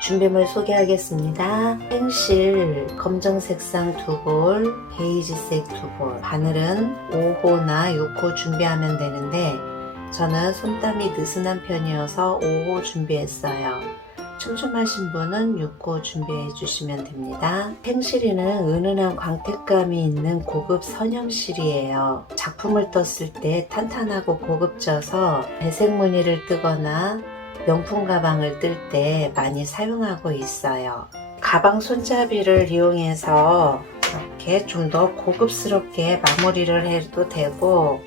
준비물 소개하겠습니다. 펜실 검정색상 2볼, 베이지색 2볼, 바늘은 5호나 6호 준비하면 되는데 저는 손땀이 느슨한 편이어서 5호 준비했어요. 촘촘하신 분은 6호 준비해 주시면 됩니다. 펜실이는 은은한 광택감이 있는 고급 선형실이에요. 작품을 떴을 때 탄탄하고 고급져서 배색 무늬를 뜨거나 명품 가방을 뜰 때 많이 사용하고 있어요. 가방 손잡이를 이용해서 이렇게 좀 더 고급스럽게 마무리를 해도 되고,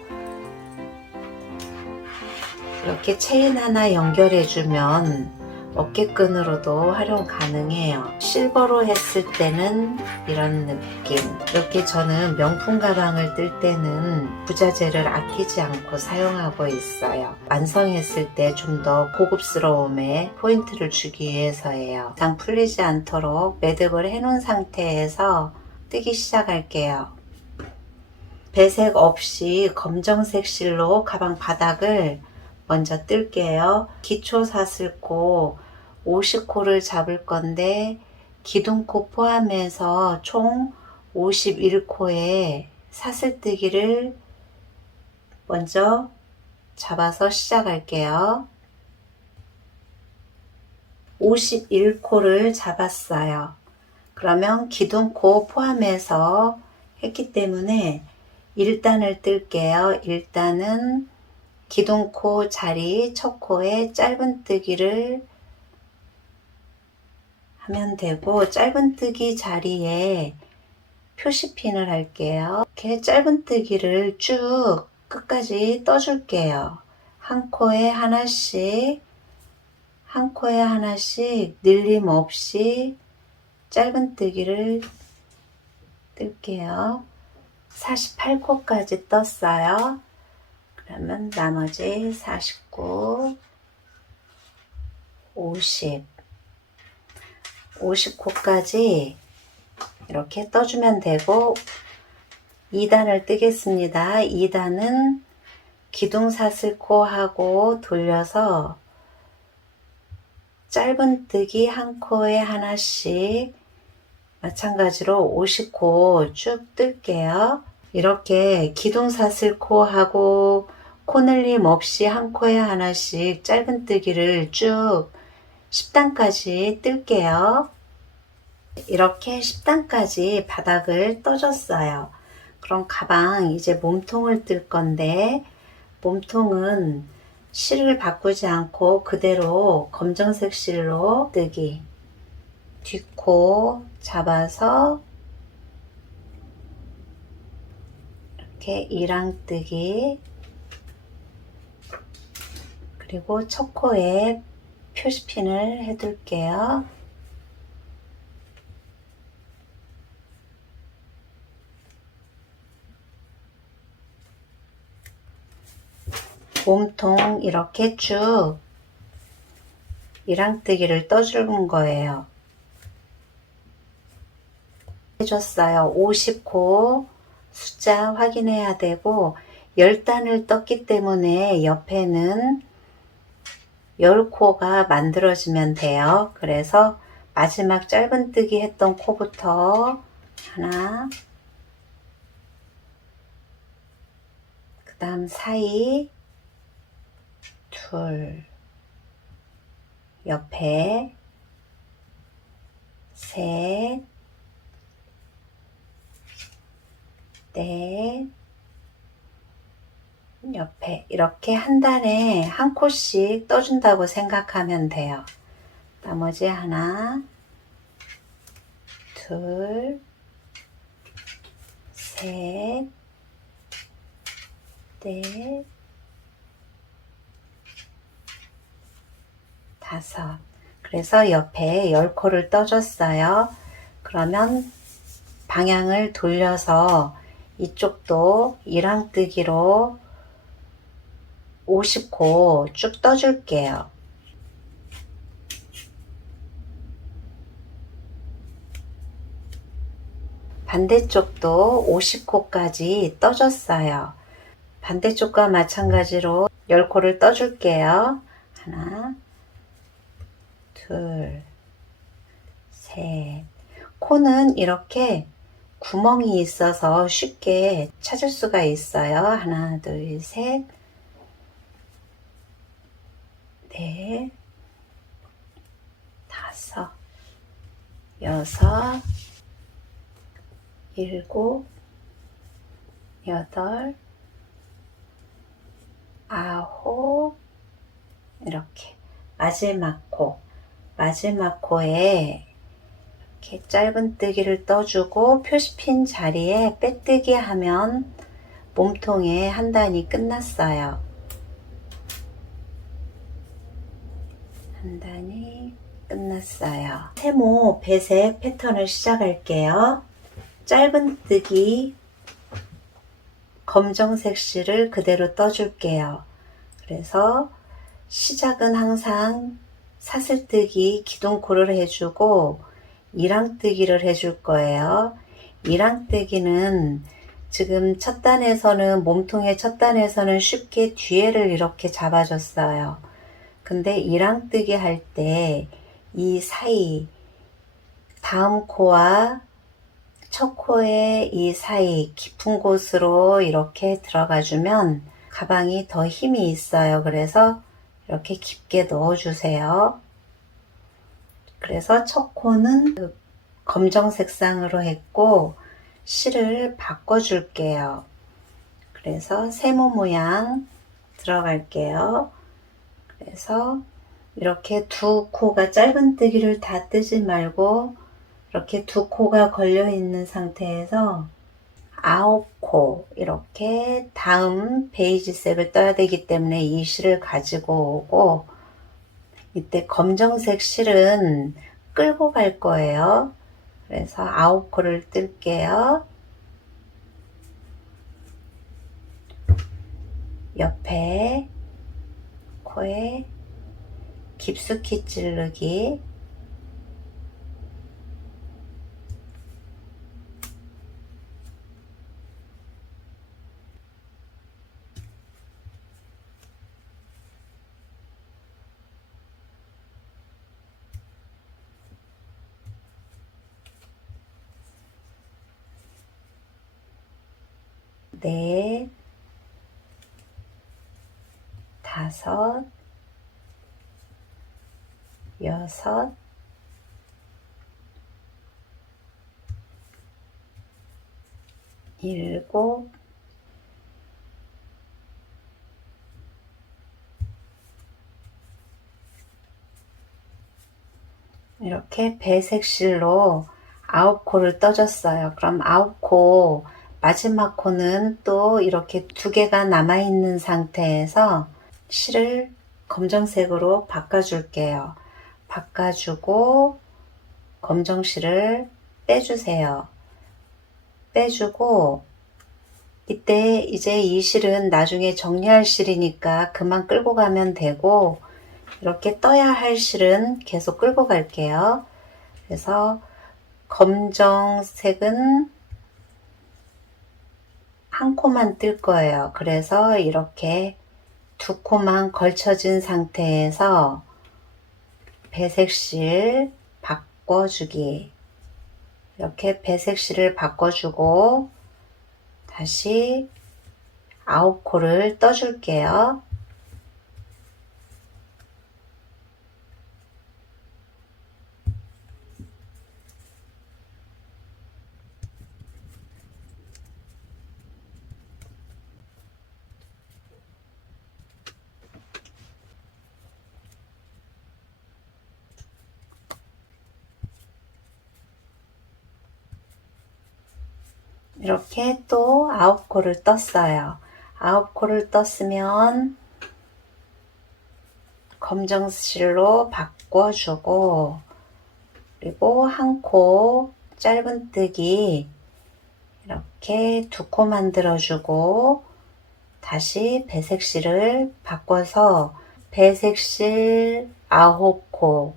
이렇게 체인 하나 연결해주면 어깨끈으로도 활용 가능해요. 실버로 했을 때는 이런 느낌. 이렇게 저는 명품 가방을 뜰 때는 부자재를 아끼지 않고 사용하고 있어요. 완성했을 때 좀 더 고급스러움에 포인트를 주기 위해서예요. 장 풀리지 않도록 매듭을 해놓은 상태에서 뜨기 시작할게요. 배색 없이 검정색 실로 가방 바닥을 먼저 뜰게요. 기초 사슬코 50코를 잡을 건데 기둥코 포함해서 총 51코에 사슬뜨기를 먼저 잡아서 시작할게요. 51코를 잡았어요. 그러면 기둥코 포함해서 했기 때문에 1단을 뜰게요. 1단은 기둥코 자리 첫 코에 짧은뜨기를 하면 되고, 짧은뜨기 자리에 표시핀을 할게요. 이렇게 짧은뜨기를 쭉 끝까지 떠줄게요. 한 코에 하나씩 늘림 없이 짧은뜨기를 뜰게요. 48코까지 떴어요. 그러면 나머지 49, 50코까지 이렇게 떠주면 되고, 2단을 뜨겠습니다. 2단은 기둥사슬코하고 돌려서 짧은뜨기 한 코에 하나씩 마찬가지로 50코 쭉 뜰게요. 이렇게 기둥사슬코하고 코늘림 없이 한 코에 하나씩 짧은뜨기를 쭉 10단까지 뜰게요. 이렇게 10단까지 바닥을 떠줬어요. 그럼 가방 이제 몸통을 뜰 건데, 몸통은 실을 바꾸지 않고 그대로 검정색 실로 뜨기. 뒷코 잡아서 이렇게 이랑뜨기, 그리고 첫 코에 표시핀을 해둘게요. 몸통 이렇게 쭉 이랑뜨기를 떠주는 거예요. 해줬어요. 50코 숫자 확인해야 되고, 10단을 떴기 때문에 옆에는 10코가 만들어지면 돼요. 그래서 마지막 짧은뜨기 했던 코부터 하나, 그 다음 사이 둘, 옆에 셋, 넷, 옆에 이렇게 한 단에 한 코씩 떠준다고 생각하면 돼요. 나머지 하나, 둘, 셋, 넷, 다섯. 그래서 옆에 10코를 떠줬어요. 그러면 방향을 돌려서 이쪽도 이랑뜨기로 50코 쭉 떠줄게요. 반대쪽도 50코까지 떠줬어요. 반대쪽과 마찬가지로 10코를 떠줄게요. 하나, 둘, 셋. 코는 이렇게 구멍이 있어서 쉽게 찾을 수가 있어요. 하나, 둘, 셋, 넷, 다섯, 여섯, 일곱, 여덟, 아홉, 이렇게 마지막 코에 이렇게 짧은뜨기를 떠주고 표시핀 자리에 빼뜨기 하면 몸통의 한 단이 끝났어요. 한 단이 끝났어요. 세모 배색 패턴을 시작할게요. 짧은뜨기 검정색 실을 그대로 떠줄게요. 그래서 시작은 항상 사슬뜨기 기둥코를 해주고 이랑뜨기를 해줄 거예요. 이랑뜨기는 지금 첫 단에서는 몸통의 첫 단에서는 쉽게 뒤에를 이렇게 잡아줬어요. 근데 이랑뜨기 할 때 이 사이 다음 코와 첫 코의 이 사이 깊은 곳으로 이렇게 들어가 주면 가방이 더 힘이 있어요. 그래서 이렇게 깊게 넣어 주세요. 그래서 첫 코는 검정 색상으로 했고 실을 바꿔 줄게요. 그래서 세모 모양 들어갈게요. 그래서 이렇게 두 코가 짧은뜨기를 다 뜨지 말고 이렇게 두 코가 걸려 있는 상태에서 9코 이렇게 다음 베이지색을 떠야 되기 때문에 이 실을 가지고 오고 이때 검정색 실은 끌고 갈 거예요. 그래서 9코를 뜰게요. 옆에 코에 깊숙이 찌르기 넷, 다섯, 여섯, 일곱, 이렇게 배색 실로 9코를 떠줬어요. 그럼 9코 마지막 코는 또 이렇게 두 개가 남아있는 상태에서 실을 검정색으로 바꿔줄게요. 바꿔주고 검정실을 빼주세요. 빼주고 이때 이제 이 실은 나중에 정리할 실이니까 그만 끌고 가면 되고 이렇게 떠야 할 실은 계속 끌고 갈게요. 그래서 검정색은 한 코만 뜰 거예요. 그래서 이렇게 두 코만 걸쳐진 상태에서 배색실 바꿔주기 이렇게 배색실을 바꿔주고 다시 9코를 떠줄게요. 이렇게 또 9코를 떴어요. 9코를 떴으면 검정실로 바꿔주고 그리고 한 코 짧은뜨기 이렇게 두 코 만들어주고 다시 배색실을 바꿔서 배색실 9코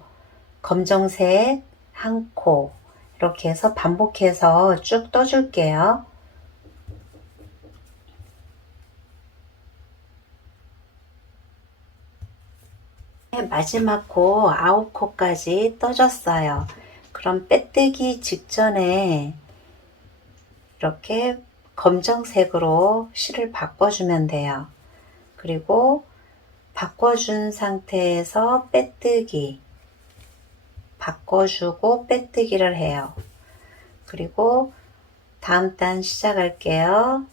검정색 한 코 이렇게 해서 반복해서 쭉 떠줄게요. 마지막 코 9코까지 떠줬어요. 그럼 빼뜨기 직전에 이렇게 검정색으로 실을 바꿔주면 돼요. 그리고 바꿔준 상태에서 빼뜨기, 바꿔주고 빼뜨기를 해요. 그리고 다음 단 시작할게요.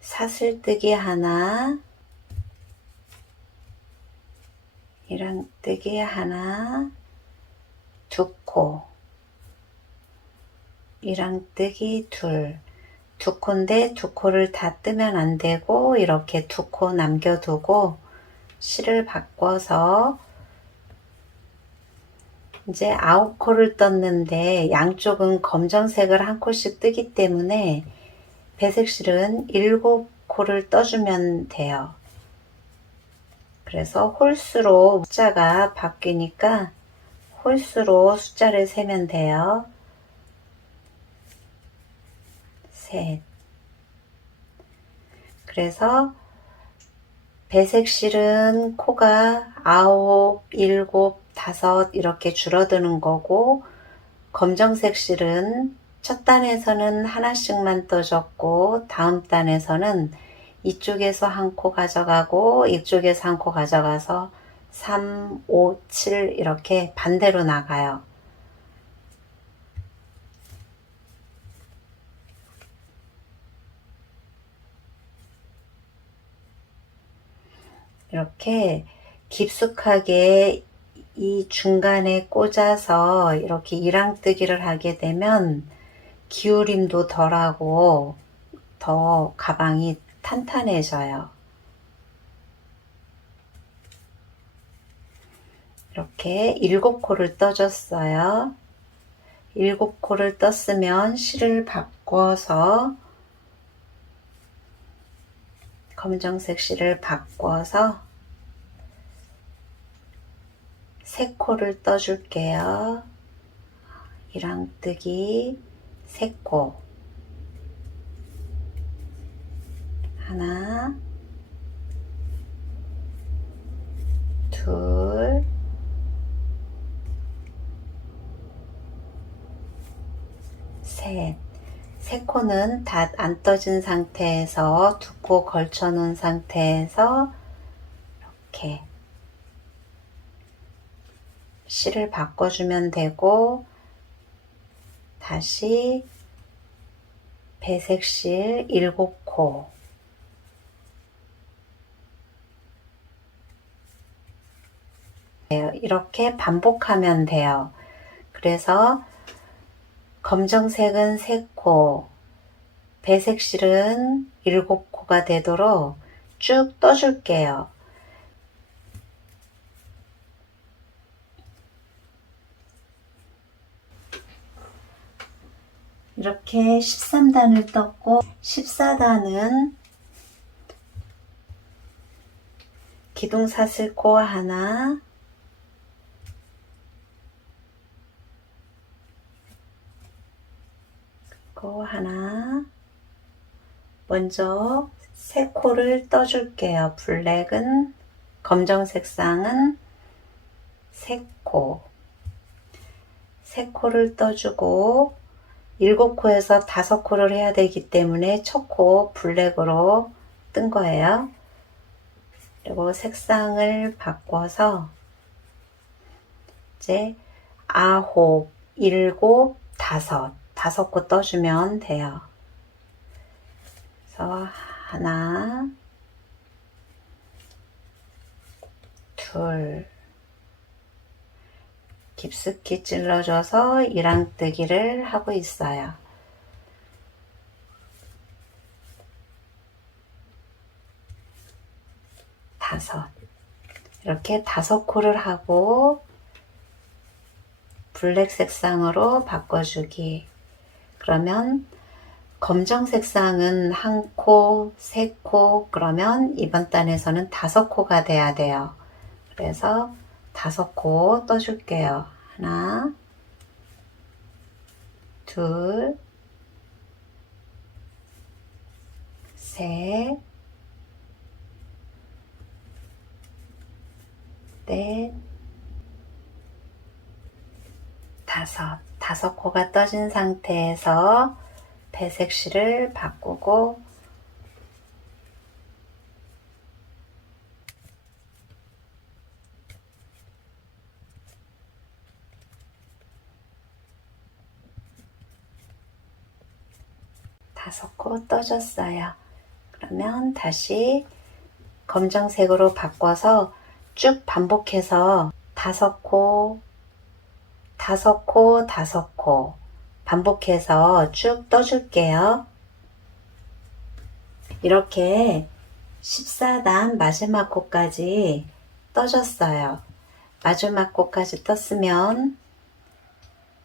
사슬뜨기 하나, 이랑뜨기 하나, 두 코, 이랑뜨기 둘, 두 코인데 두 코를 다 뜨면 안 되고 이렇게 두 코 남겨두고 실을 바꿔서 이제 9코를 떴는데 양쪽은 검정색을 한 코씩 뜨기 때문에 배색실은 7코를 떠주면 돼요. 그래서 홀수로 숫자가 바뀌니까 홀수로 숫자를 세면 돼요. 셋. 그래서 배색실은 코가 9, 7, 5 이렇게 줄어드는 거고 검정색 실은 첫 단에서는 하나씩만 떠줬고 다음 단에서는 이쪽에서 한 코 가져가고 이쪽에서 한 코 가져가서 3, 5, 7 이렇게 반대로 나가요. 이렇게 깊숙하게 이 중간에 꽂아서 이렇게 이랑뜨기를 하게 되면 기울임도 덜하고 더 가방이 탄탄해져요. 이렇게 7코를 떠줬어요. 7코를 떴으면 실을 바꿔서 검정색 실을 바꿔서 3코를 떠줄게요. 이랑뜨기 3코 하나 둘 셋. 3코는 다 안 떠진 상태에서 2코 걸쳐 놓은 상태에서 이렇게 실을 바꿔주면 되고 다시 배색실 7코 이렇게 반복하면 돼요. 그래서 검정색은 3코, 배색실은 7코가 되도록 쭉 떠줄게요. 이렇게 13단을 떴고 14단은 기둥사슬코 하나, 코 하나, 먼저 3코를 떠줄게요. 블랙은 검정 색상은 3코, 3코를 떠주고 7코에서 5코를 해야 되기 때문에 첫 코 블랙으로 뜬 거예요. 그리고 색상을 바꿔서 이제 9, 7, 5 코 떠주면 돼요. 그래서 하나, 둘, 깊숙이 찔러줘서 이랑뜨기를 하고 있어요. 이렇게 5코를 하고 블랙 색상으로 바꿔주기. 그러면 검정 색상은 1코, 3코, 그러면 이번 단에서는 5코가 돼야 돼요. 그래서 5코 떠줄게요. 하나, 둘, 셋, 넷, 다섯 코가 떠진 상태에서 배색 실을 바꾸고 다섯 코 떠졌어요. 그러면 다시 검정색으로 바꿔서 쭉 반복해서 다섯 코, 다섯 코, 다섯 코 반복해서 쭉 떠줄게요. 이렇게 14단 마지막 코까지 떠줬어요. 마지막 코까지 떴으면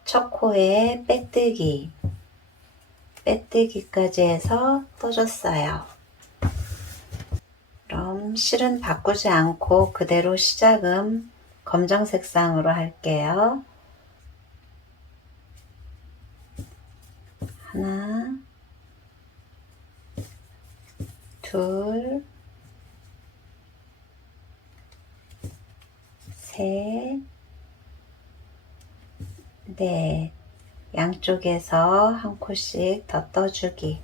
첫 코에 빼뜨기까지 해서 떠줬어요. 그럼 실은 바꾸지 않고 그대로 시작은 검정 색상으로 할게요. 하나, 둘, 셋, 넷. 양쪽에서 한 코씩 더 떠주기.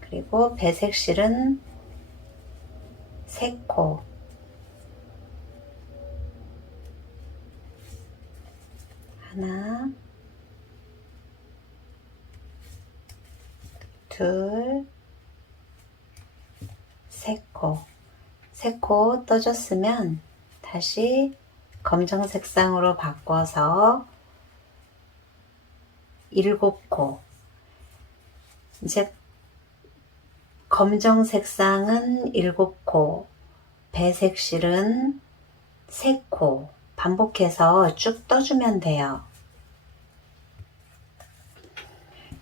그리고 배색 실은 3코. 하나, 둘, 3코. 3코 떠줬으면 다시 검정 색상으로 바꿔서 7코. 이제 검정 색상은 7코, 배색 실은 3코 반복해서 쭉 떠주면 돼요.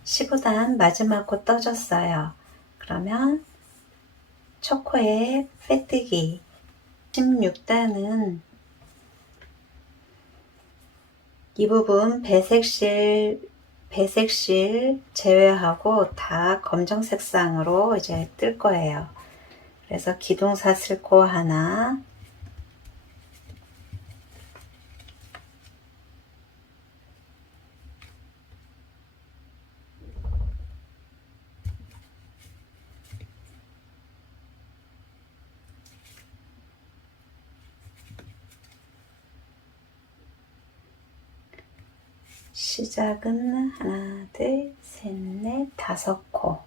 15단 마지막 코 떠줬어요. 그러면 첫 코에 빼뜨기. 16단은 이 부분 배색실 제외하고 다 검정 색상으로 이제 뜰 거예요. 그래서 기둥사슬코 하나, 시작은 하나, 둘, 셋, 넷, 5코.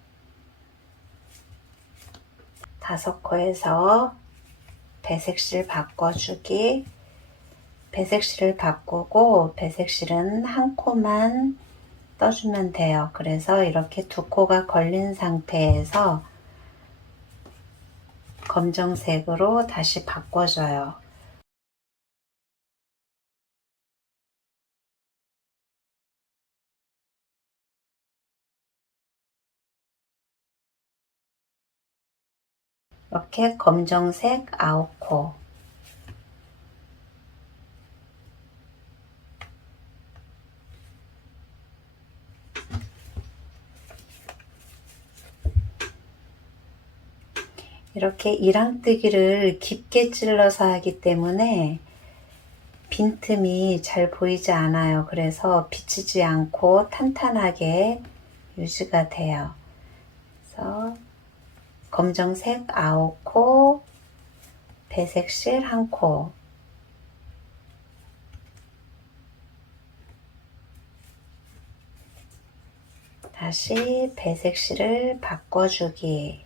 5코에서 배색실 바꿔주기. 배색실을 바꾸고 배색실은 한 코만 떠주면 돼요. 그래서 이렇게 2코가 걸린 상태에서 검정색으로 다시 바꿔줘요. 이렇게 검정색 9코. 이렇게 이랑뜨기를 깊게 찔러서 하기 때문에 빈틈이 잘 보이지 않아요. 그래서 비치지 않고 탄탄하게 유지가 돼요. 그래서 검정색 9코, 배색실 1코. 다시 배색실을 바꿔주기.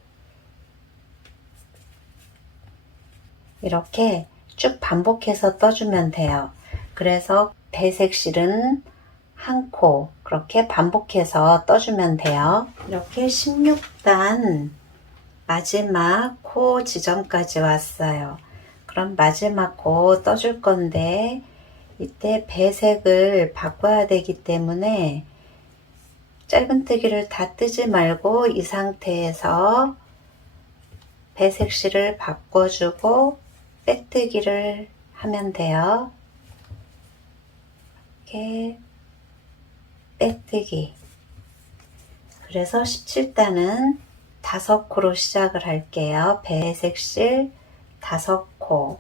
이렇게 쭉 반복해서 떠주면 돼요. 그래서 배색실은 1코 그렇게 반복해서 떠주면 돼요. 이렇게 16단 마지막 코 지점까지 왔어요. 그럼 마지막 코 떠줄 건데 이때 배색을 바꿔야 되기 때문에 짧은뜨기를 다 뜨지 말고 이 상태에서 배색실을 바꿔주고 빼뜨기를 하면 돼요. 이렇게 빼뜨기. 그래서 17단은 5코로 시작을 할게요. 배색실 5코.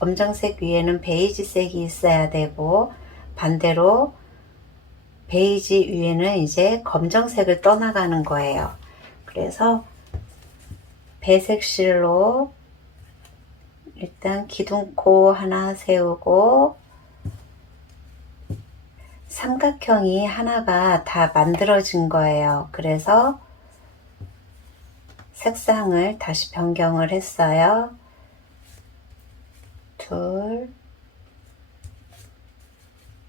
검정색 위에는 베이지색이 있어야 되고 반대로 베이지 위에는 이제 검정색을 떠나가는 거예요. 그래서 배색실로 일단 기둥코 하나 세우고 삼각형이 하나가 다 만들어진 거예요. 그래서 색상을 다시 변경을 했어요. 둘,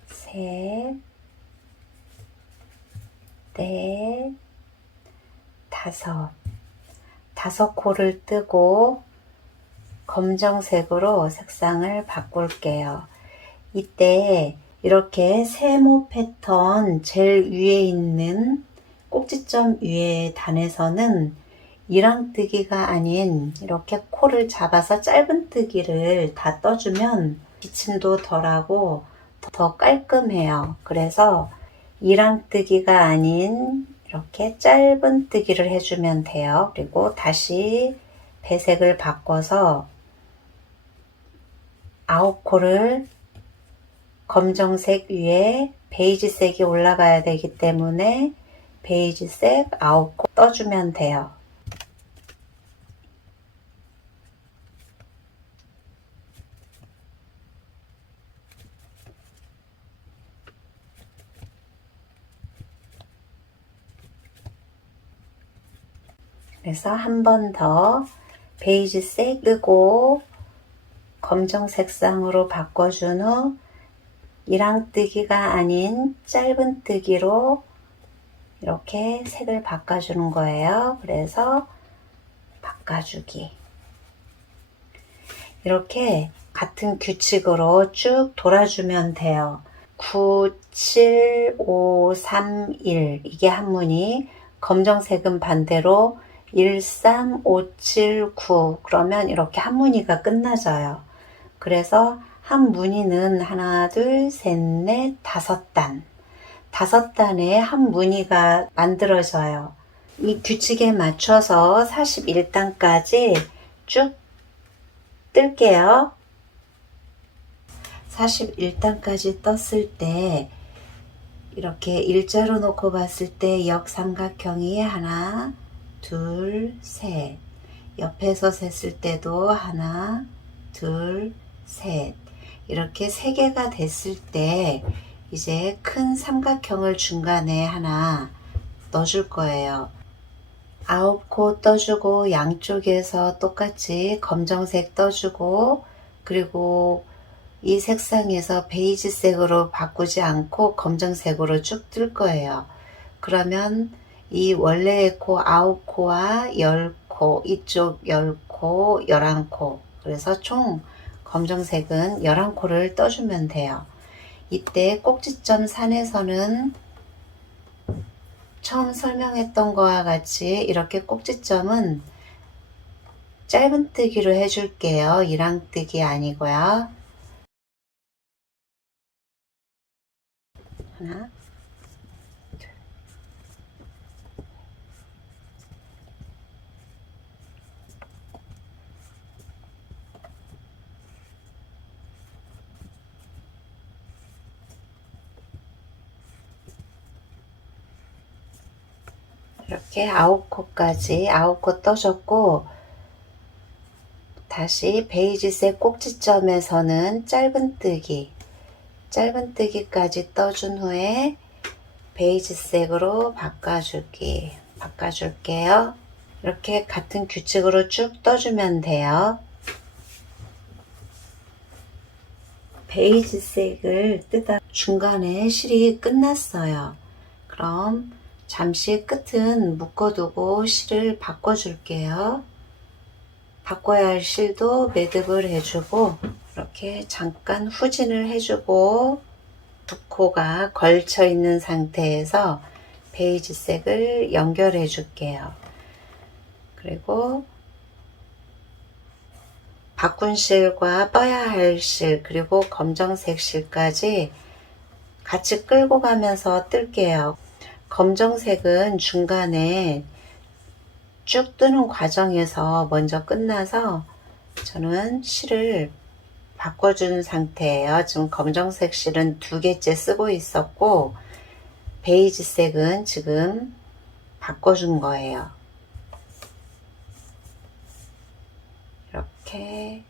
셋, 넷, 다섯 코를 뜨고 검정색으로 색상을 바꿀게요. 이때 이렇게 세모 패턴 제일 위에 있는 꼭지점 위에 단에서는 이랑뜨기가 아닌 이렇게 코를 잡아서 짧은뜨기를 다 떠주면 기침도 덜하고 더 깔끔해요. 그래서 이랑뜨기가 아닌 이렇게 짧은뜨기를 해주면 돼요. 그리고 다시 배색을 바꿔서 9코를 검정색 위에 베이지색이 올라가야 되기 때문에 베이지색 9코 떠주면 돼요. 그래서 한 번 더 베이지색 뜨고 검정 색상으로 바꿔준 후 이랑뜨기가 아닌 짧은뜨기로 이렇게 색을 바꿔주는 거예요. 그래서 바꿔주기. 이렇게 같은 규칙으로 쭉 돌아주면 돼요. 9, 7, 5, 3, 1 이게 한무늬, 검정색은 반대로 1, 3, 5, 7, 9 그러면 이렇게 한무늬가 끝나져요. 그래서 한 무늬는 하나, 둘, 셋, 넷, 5단. 5단에 한 무늬가 만들어져요. 이 규칙에 맞춰서 41단까지 쭉 뜰게요. 41단까지 떴을 때 이렇게 일자로 놓고 봤을 때 역삼각형이 하나, 둘, 셋. 옆에서 셌을 때도 하나, 둘, 셋. 이렇게 3개가 됐을 때 이제 큰 삼각형을 중간에 하나 넣어줄 거예요. 9코 떠주고 양쪽에서 똑같이 검정색 떠주고 그리고 이 색상에서 베이지색으로 바꾸지 않고 검정색으로 쭉 뜰 거예요. 그러면 이 원래의 코 9코와 10코, 이쪽 10코, 11코. 그래서 총 검정색은 11코를 떠주면 돼요. 이때 꼭지점 산에서는 처음 설명했던 거와 같이 이렇게 꼭지점은 짧은뜨기로 해줄게요. 이랑뜨기 아니고요. 하나, 둘. 이렇게 9코까지 9코 떠줬고 다시 베이지색 꼭지점에서는 짧은뜨기까지 떠준 후에 베이지색으로 바꿔줄게요. 이렇게 같은 규칙으로 쭉 떠주면 돼요. 베이지색을 뜨다 중간에 실이 끝났어요. 그럼 잠시 끝은 묶어두고 실을 바꿔줄게요. 바꿔야 할 실도 매듭을 해주고 이렇게 잠깐 후진을 해주고 두 코가 걸쳐 있는 상태에서 베이지색을 연결해 줄게요. 그리고 바꾼 실과 떠야 할 실 그리고 검정색 실까지 같이 끌고 가면서 뜰게요. 검정색은 중간에 쭉 뜨는 과정에서 먼저 끝나서 저는 실을 바꿔준 상태예요. 지금 검정색 실은 2개째 쓰고 있었고 베이지색은 지금 바꿔준 거예요. 이렇게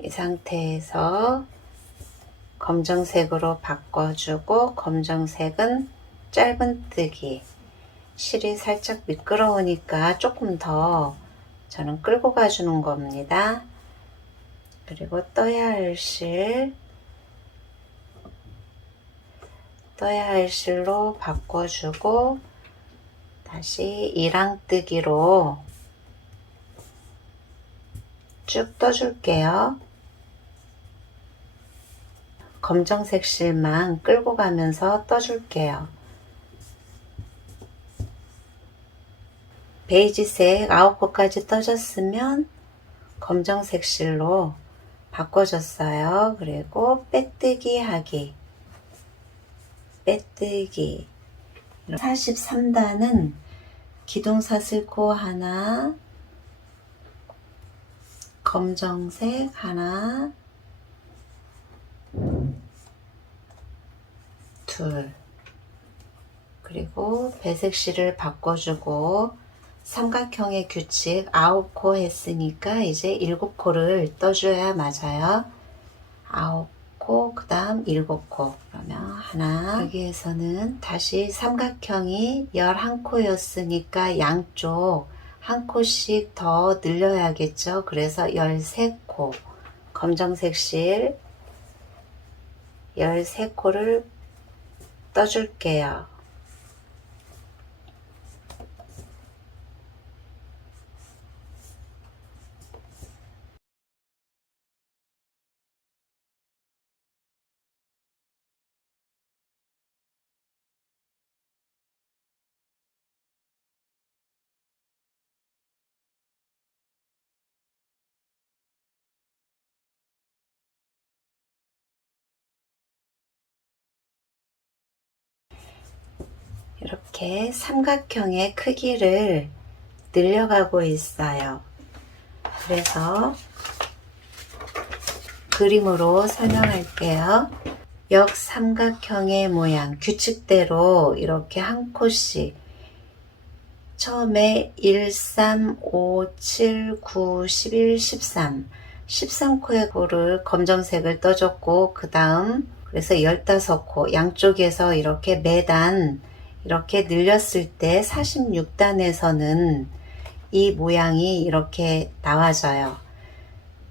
이 상태에서 검정색으로 바꿔주고, 검정색은 짧은뜨기, 실이 살짝 미끄러우니까 조금 더 저는 끌고 가주는 겁니다. 그리고 떠야 할 실로 바꿔주고 다시 이랑뜨기로 쭉 떠줄게요. 검정색 실만 끌고 가면서 떠줄게요. 베이지색 9코까지 떠졌으면 검정색 실로 바꿔줬어요. 그리고 빼뜨기 하기, 빼뜨기. 43단은 기둥사슬코 하나, 검정색 하나, 둘, 그리고 배색 실을 바꿔주고 삼각형의 규칙 9코 했으니까 이제 7코를 떠줘야 맞아요. 9코, 그 다음 7코. 그러면 하나, 여기에서는 다시 삼각형이 11코였으니까 양쪽 한 코씩 더 늘려야겠죠. 그래서 13코. 검정색 실 13코를 떠줄게요. 이렇게 삼각형의 크기를 늘려가고 있어요. 그래서 그림으로 설명할게요. 역삼각형의 모양, 규칙대로 이렇게 한 코씩 처음에 1, 3, 5, 7, 9, 11, 13 13코의 코를 검정색을 떠줬고 그 다음 그래서 15코 양쪽에서 이렇게 매단 이렇게 늘렸을 때 46단에서는 이 모양이 이렇게 나와져요.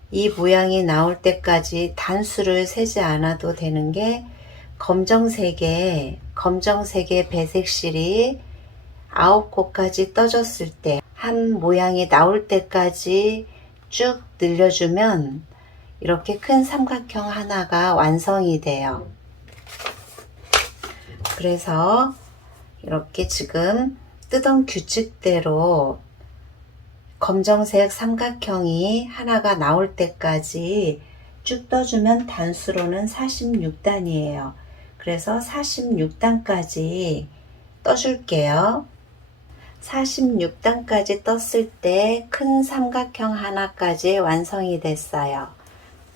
이 모양이 나올 때까지 단수를 세지 않아도 되는 게 검정색의 배색실이 9코까지 떠졌을 때 한 모양이 나올 때까지 쭉 늘려주면 이렇게 큰 삼각형 하나가 완성이 돼요. 그래서 이렇게 지금 뜨던 규칙대로 검정색 삼각형이 하나가 나올 때까지 쭉 떠주면 단수로는 46단이에요. 그래서 46단까지 떠줄게요. 46단까지 떴을 때 큰 삼각형 하나까지 완성이 됐어요.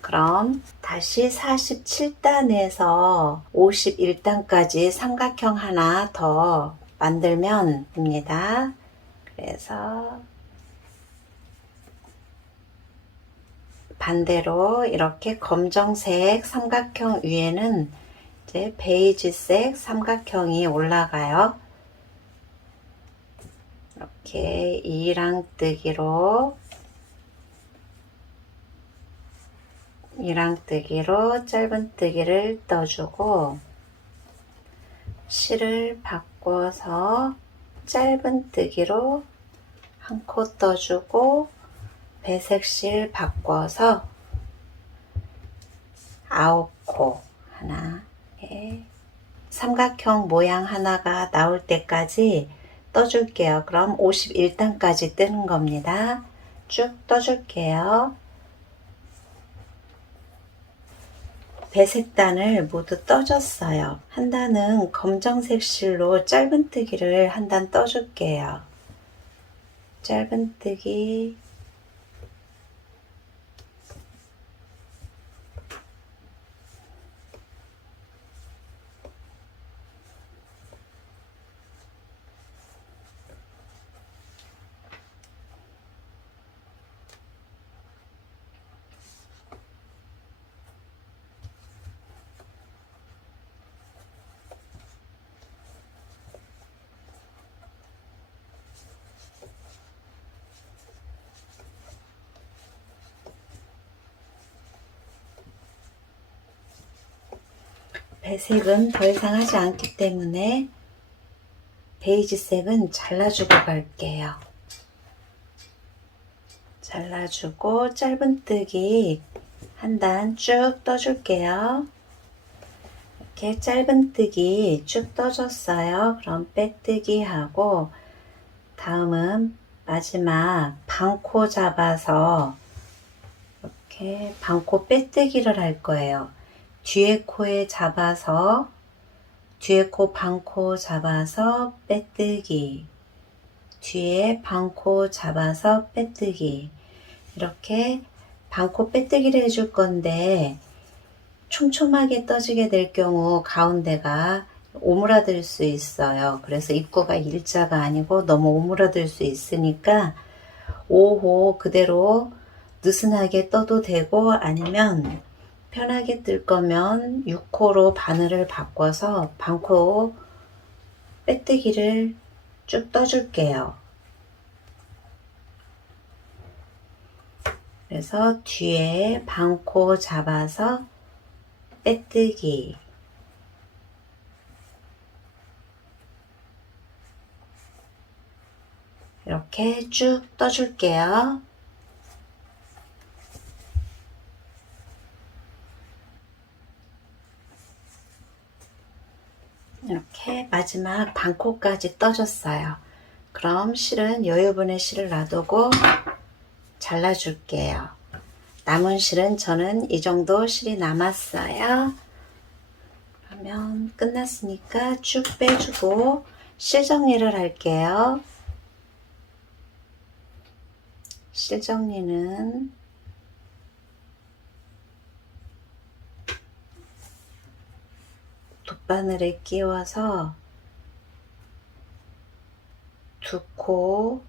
그럼 다시 47단에서 51단까지 삼각형 하나 더 만들면 됩니다. 그래서 반대로 이렇게 검정색 삼각형 위에는 이제 베이지색 삼각형이 올라가요. 이렇게 이랑뜨기로 짧은뜨기를 떠주고 실을 바꿔서 짧은뜨기로 한 코 떠주고 배색실 바꿔서 9코 하나, 삼각형 모양 하나가 나올 때까지 떠줄게요. 그럼 51단까지 뜨는 겁니다. 쭉 떠줄게요. 배색단을 모두 떠줬어요. 한 단은 검정색 실로 짧은뜨기를 한 단 떠줄게요. 짧은뜨기 배색은 더 이상 하지 않기 때문에 베이지색은 잘라주고 갈게요. 잘라주고 짧은뜨기 한 단 쭉 떠줄게요. 이렇게 짧은뜨기 쭉 떠줬어요. 그럼 빼뜨기 하고 다음은 마지막 반코 잡아서 이렇게 반코 빼뜨기를 할 거예요. 뒤에 코에 잡아서 뒤에 코 반코 잡아서 빼뜨기, 뒤에 반코 잡아서 빼뜨기, 이렇게 반코 빼뜨기를 해줄 건데 촘촘하게 떠지게 될 경우 가운데가 오므라들 수 있어요. 그래서 입구가 일자가 아니고 너무 오므라들 수 있으니까 5호 그대로 느슨하게 떠도 되고, 아니면 편하게 뜰 거면 6호로 바늘을 바꿔서 반코 빼뜨기를 쭉 떠줄게요. 그래서 뒤에 반코 잡아서 빼뜨기, 이렇게 쭉 떠줄게요. 이렇게 마지막 반코까지 떠줬어요. 그럼 실은 여유분의 실을 놔두고 잘라줄게요. 남은 실은 저는 이 정도 실이 남았어요. 그러면 끝났으니까 쭉 빼주고 실 정리를 할게요. 실 정리는 돗바늘에 끼워서 두 코,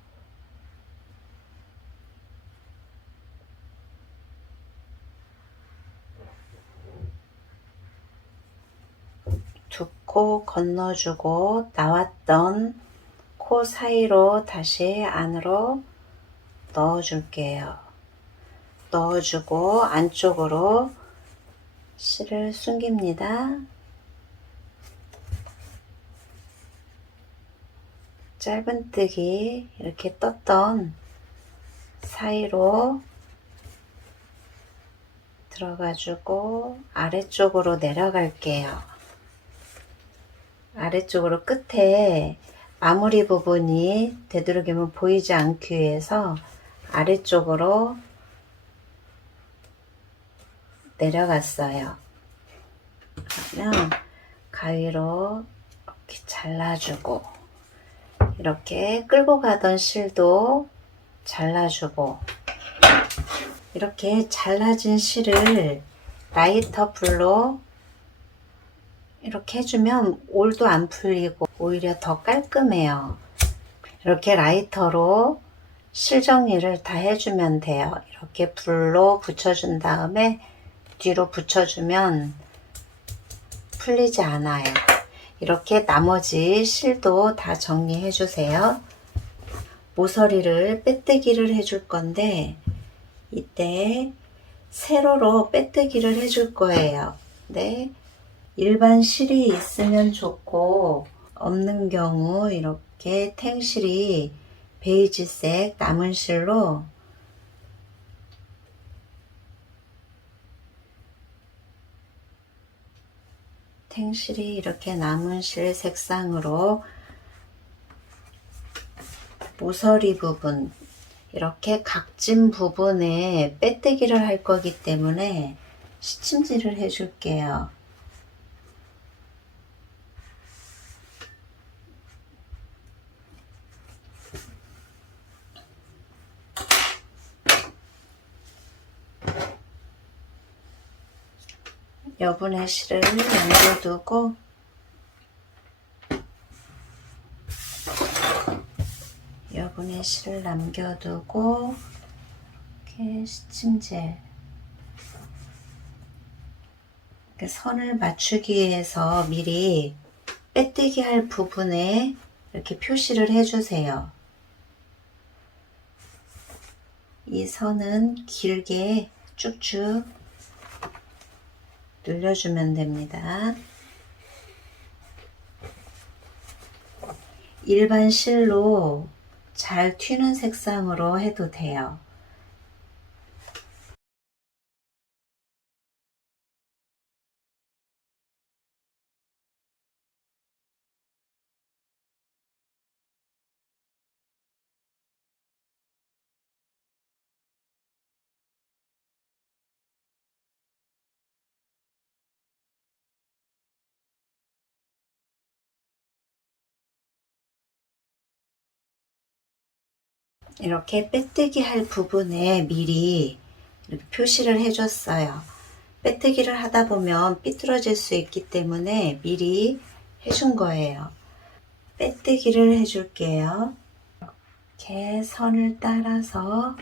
건너주고 나왔던 코 사이로 다시 안으로 넣어줄게요. 넣어주고 안쪽으로 실을 숨깁니다. 짧은뜨기 이렇게 떴던 사이로 들어가주고 아래쪽으로 내려갈게요. 아래쪽으로 끝에 마무리 부분이 되도록이면 보이지 않기 위해서 아래쪽으로 내려갔어요. 그러면 가위로 이렇게 잘라주고, 이렇게 끌고 가던 실도 잘라주고, 이렇게 잘라진 실을 라이터 불로 이렇게 해주면 올도 안 풀리고 오히려 더 깔끔해요. 이렇게 라이터로 실 정리를 다 해주면 돼요. 이렇게 불로 붙여준 다음에 뒤로 붙여주면 풀리지 않아요. 이렇게 나머지 실도 다 정리해 주세요. 모서리를 빼뜨기를 해줄 건데 이때 세로로 빼뜨기를 해줄 거예요. 네, 일반 실이 있으면 좋고 없는 경우 이렇게 탱실이 베이지색 남은 실로 탱실이 이렇게 남은 실 색상으로 모서리 부분 이렇게 각진 부분에 빼뜨기를 할 거기 때문에 시침질을 해 줄게요. 여분의 실을 남겨두고 여분의 실을 남겨두고 이렇게 시침질 이렇게 선을 맞추기 위해서 미리 빼뜨기 할 부분에 이렇게 표시를 해주세요. 이 선은 길게 쭉쭉 늘려주면 됩니다. 일반 실로 잘 튀는 색상으로 해도 돼요. 이렇게 빼뜨기 할 부분에 미리 이렇게 표시를 해줬어요. 빼뜨기를 하다 보면 삐뚤어질 수 있기 때문에 미리 해준 거예요. 빼뜨기를 해줄게요. 이렇게 선을 따라서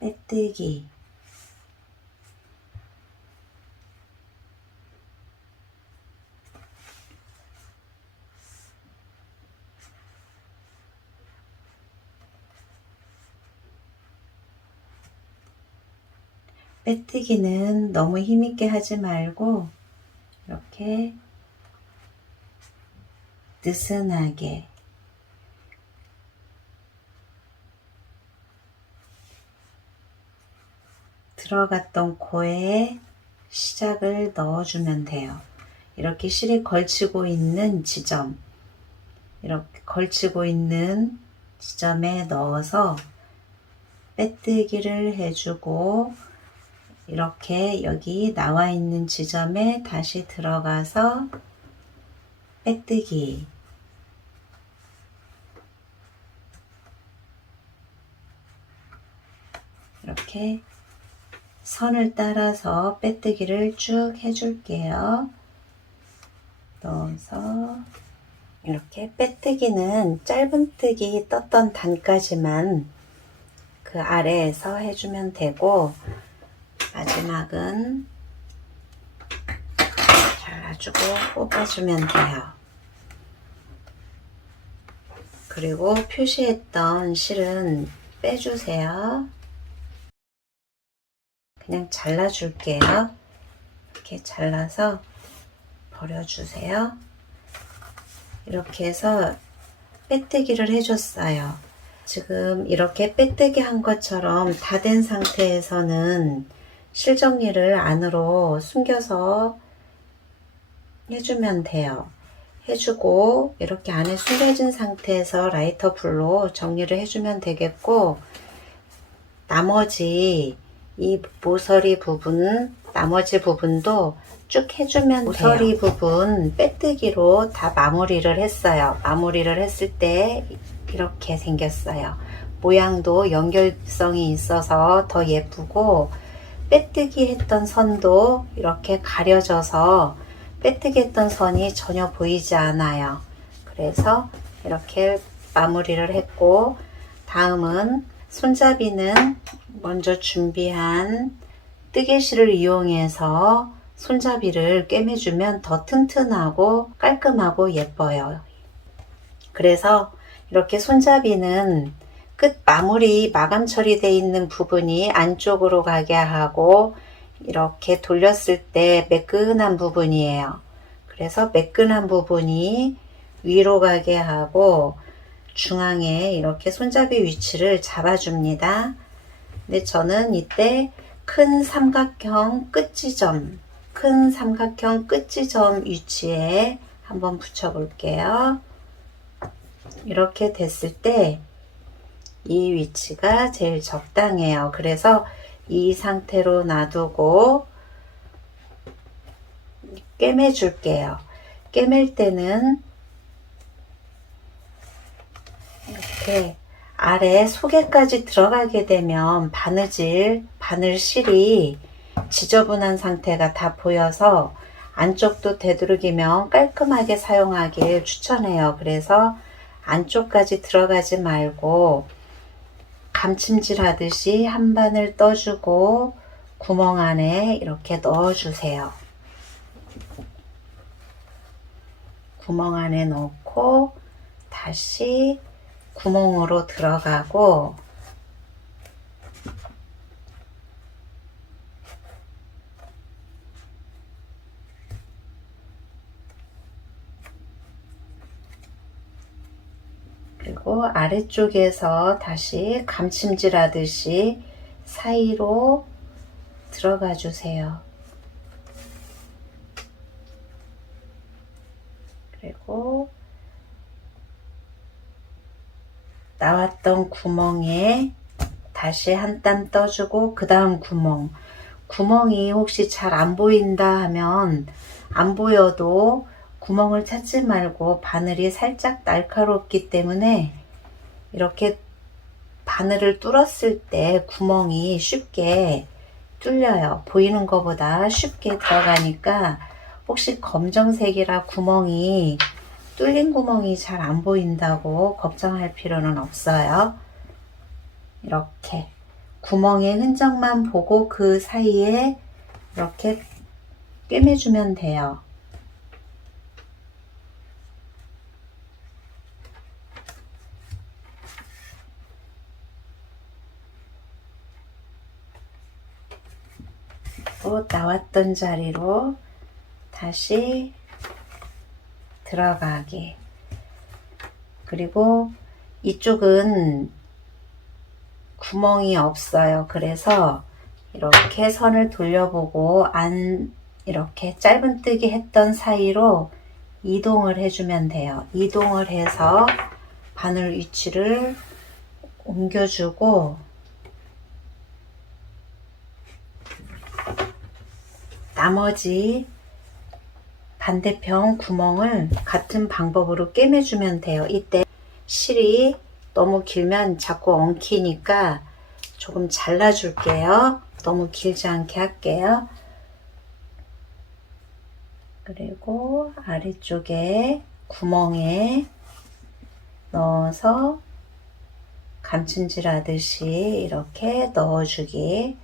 빼뜨기, 빼뜨기는 너무 힘있게 하지 말고 이렇게 느슨하게 들어갔던 코에 시작을 넣어주면 돼요. 이렇게 실이 걸치고 있는 지점, 이렇게 걸치고 있는 지점에 넣어서 빼뜨기를 해주고, 이렇게 여기 나와 있는 지점에 다시 들어가서 빼뜨기, 이렇게 선을 따라서 빼뜨기를 쭉 해줄게요. 넣어서 이렇게 빼뜨기는 짧은뜨기 떴던 단까지만 그 아래에서 해주면 되고, 마지막은 잘라주고 뽑아주면 돼요. 그리고 표시했던 실은 빼주세요. 그냥 잘라줄게요. 이렇게 잘라서 버려주세요. 이렇게 해서 빼뜨기를 해줬어요. 지금 이렇게 빼뜨기 한 것처럼 다 된 상태에서는 실 정리를 안으로 숨겨서 해주면 돼요. 해주고 이렇게 안에 숨겨진 상태에서 라이터 불로 정리를 해주면 되겠고, 나머지 이 모서리 부분, 나머지 부분도 쭉 해주면 모서리 돼요. 부분 빼뜨기로 다 마무리를 했어요. 마무리를 했을 때 이렇게 생겼어요. 모양도 연결성이 있어서 더 예쁘고, 빼뜨기 했던 선도 이렇게 가려져서 빼뜨기 했던 선이 전혀 보이지 않아요. 그래서 이렇게 마무리를 했고, 다음은 손잡이는 먼저 준비한 뜨개실을 이용해서 손잡이를 꿰매주면 더 튼튼하고 깔끔하고 예뻐요. 그래서 이렇게 손잡이는 끝 마무리 마감 처리되어 있는 부분이 안쪽으로 가게 하고, 이렇게 돌렸을 때 매끈한 부분이에요. 그래서 매끈한 부분이 위로 가게 하고 중앙에 이렇게 손잡이 위치를 잡아줍니다. 근데 저는 이때 큰 삼각형 끝지점 위치에 한번 붙여 볼게요. 이렇게 됐을 때 이 위치가 제일 적당해요. 그래서 이 상태로 놔두고 꿰매 줄게요. 꿰맬 때는 이렇게 아래 속에까지 들어가게 되면 바늘실이 지저분한 상태가 다 보여서 안쪽도 되도록이면 깔끔하게 사용하길 추천해요. 그래서 안쪽까지 들어가지 말고 감침질 하듯이 한 바늘 떠주고 구멍 안에 이렇게 넣어주세요. 구멍 안에 넣고 다시 구멍으로 들어가고, 그리고 아래쪽에서 다시 감침질 하듯이 사이로 들어가 주세요. 그리고 나왔던 구멍에 다시 한 땀 떠주고 그 다음 구멍이 혹시 잘 안 보인다 하면 안 보여도 구멍을 찾지 말고 바늘이 살짝 날카롭기 때문에 이렇게 바늘을 뚫었을 때 구멍이 쉽게 뚫려요. 보이는 것보다 쉽게 들어가니까 혹시 검정색이라 구멍이 뚫린 구멍이 잘 안 보인다고 걱정할 필요는 없어요. 이렇게 구멍의 흔적만 보고 그 사이에 이렇게 꿰매주면 돼요. 또 나왔던 자리로 다시 들어가기. 그리고 이쪽은 구멍이 없어요. 그래서 이렇게 선을 돌려보고 이렇게 짧은뜨기 했던 사이로 이동을 해주면 돼요. 이동을 해서 바늘 위치를 옮겨주고 나머지 반대편 구멍을 같은 방법으로 꿰매주면 돼요. 이때 실이 너무 길면 자꾸 엉키니까 조금 잘라줄게요. 너무 길지 않게 할게요. 그리고 아래쪽에 구멍에 넣어서 감침질 하듯이 이렇게 넣어주기.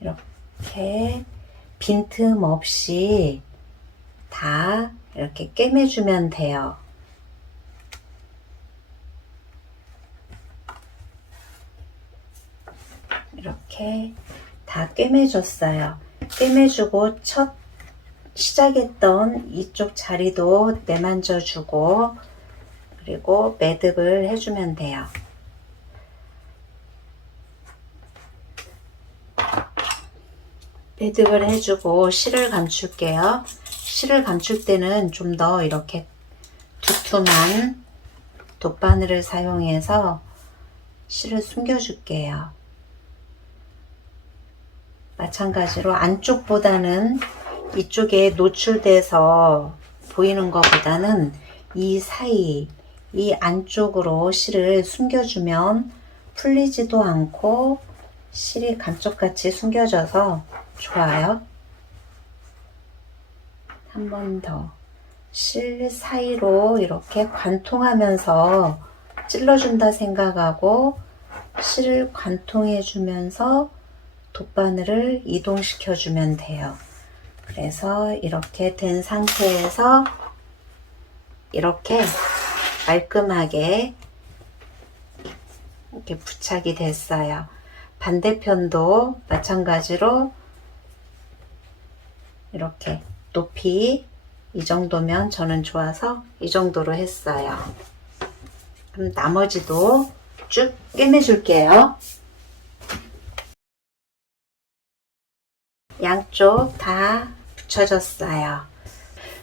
이렇게 빈틈 없이 다 이렇게 꿰매주면 돼요. 이렇게 다 꿰매줬어요. 꿰매주고 첫 시작했던 이쪽 자리도 내만져주고 그리고 매듭을 해주면 돼요. 매듭을 해주고 실을 감출게요. 실을 감출 때는 좀 더 이렇게 두툼한 돗바늘을 사용해서 실을 숨겨줄게요. 마찬가지로 안쪽보다는 이쪽에 노출돼서 보이는 것보다는 이 사이, 이 안쪽으로 실을 숨겨주면 풀리지도 않고 실이 감쪽같이 숨겨져서 좋아요. 한 번 더 실 사이로 이렇게 관통하면서 찔러준다 생각하고 실을 관통해 주면서 돗바늘을 이동시켜 주면 돼요. 그래서 이렇게 된 상태에서 이렇게 말끔하게 이렇게 부착이 됐어요. 반대편도 마찬가지로 이렇게 높이 이 정도면 저는 좋아서 이 정도로 했어요. 그럼 나머지도 쭉 꿰매 줄게요. 양쪽 다 붙여졌어요.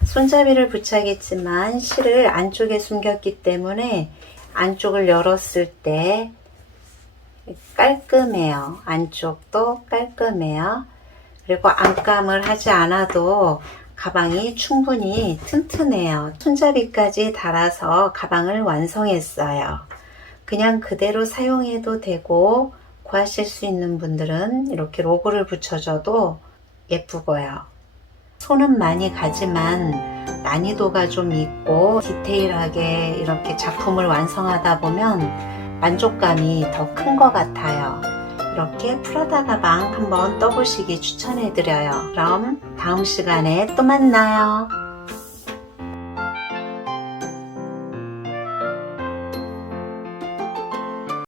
손잡이를 부착했지만 실을 안쪽에 숨겼기 때문에 안쪽을 열었을 때 깔끔해요. 안쪽도 깔끔해요. 그리고 안감을 하지 않아도 가방이 충분히 튼튼해요. 손잡이까지 달아서 가방을 완성했어요. 그냥 그대로 사용해도 되고 구하실 수 있는 분들은 이렇게 로고를 붙여줘도 예쁘고요. 손은 많이 가지만 난이도가 좀 있고 디테일하게 이렇게 작품을 완성하다 보면 만족감이 더 큰 것 같아요. 이렇게 프라다 가방 한번 떠보시기 추천해드려요. 그럼 다음 시간에 또 만나요.